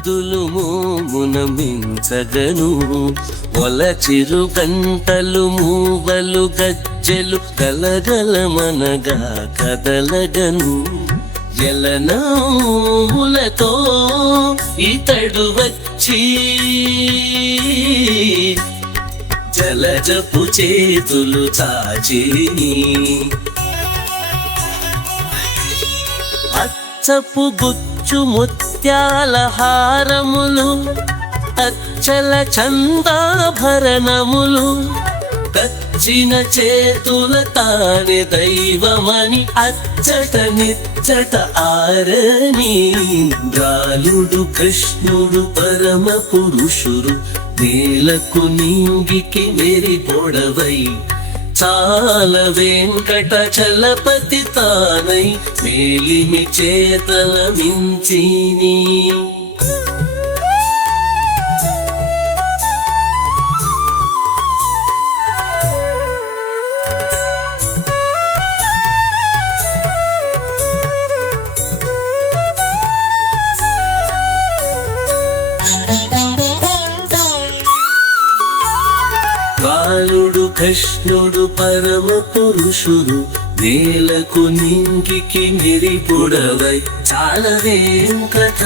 ఎద్దులు మోమున మించగను ఒల చిరు గంటలు మూవలు గజ్జెలు గలగలమనగా కదలగను. జలనములతో ఇతడు వచ్చి జలజపు చేతులు చాచి అచ్చపు అచ్చు ముత్యాల హారములు అచ్చల చందాభరణములు కచ్చిన చేతుల తానే దైవమని అచ్చట నిచ్చట ఆరని గాలుడు కృష్ణుడు పరమ పురుషుడు నేలకు నింగికి మెరి పొడవై చాల వెంకట చలపతి తానై మేలిమి చేతల మించిని కృష్ణుడు పరమ పురుషుడు నేలకు నింగికి నిరిపుడవై చాలా వెంకట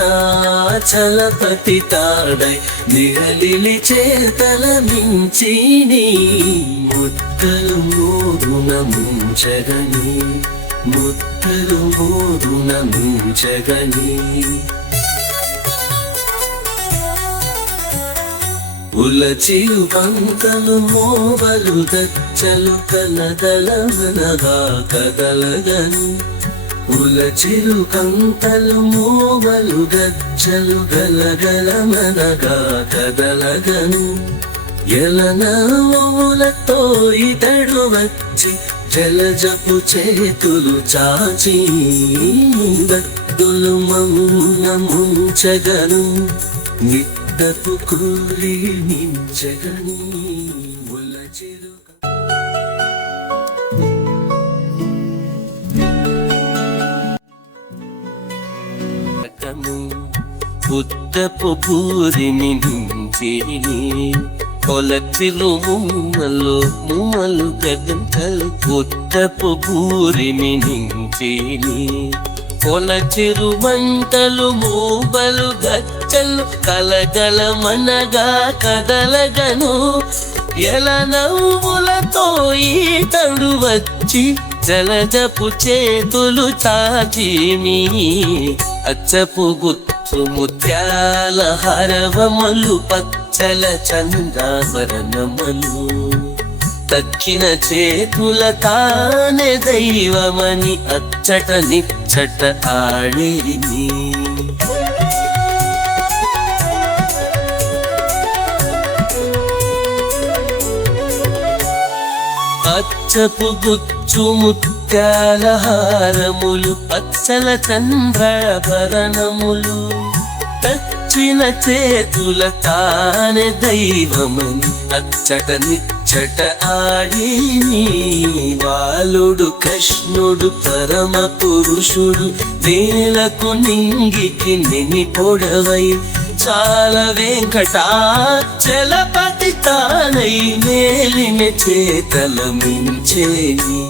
చలపతి తాడై నిరలిలి చేతల మించిని ముత్తలు మూడున ముంచగని ముత్తలు మూడున ముంచగని. ఉలచిరు పంకలు మోవలు దచ్చలు కలగలమనగా కదలగను. ఉలచిరు కంకలు మోవలు గచ్చలు గలగలమనగా కదలగను. ఎలనములతో ఇతడు వచ్చి జలజపు చేతులు చాచి దత్తులు మౌన ముంచగను నిద్దపు కూలి నించగని ఉలచిరు కను పుట్టపు పూరిని నుంచి కొలచిలు ముమ్మలు ముమ్మలు గగంటలు పుట్టపు పూరిని నుంచి కొలచిరు మంటలు మూబలు గచ్చలు కలగల మనగా కదలగను. ఎలా నవ్వులతో ఈతడు వచ్చి జలజపు చేతులు చాచిమి అచ్చపు గుత్తు ముత్యాల హరవములు పచ్చల చందాభరణములు తక్కిన చేతుల తానే దైవమని అచ్చట నిచ్చట ఆడిని. అచ్చపు గుచ్చు ముత్యాల హారములు అచ్చల చంద్రాభరణములు తచ్చిన చేతుల తానే దైవమని అచ్చట నిచ్చట ఆడి బాలుడు కృష్ణుడు పరమ పురుషుడు నేలకు నింగికి నిని పొడవై చాలా వెంకట చలపతి తానై మేలిన చేతల మించేని.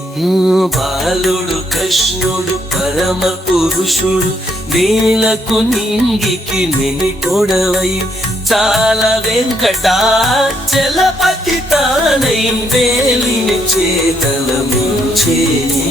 బాలుడు కృష్ణుడు పరమ పురుషుడు నేలకు నింగికి నిని పొడవై చాల వెంకటాచలపతి తానై వేలిని చేతల ముంచేని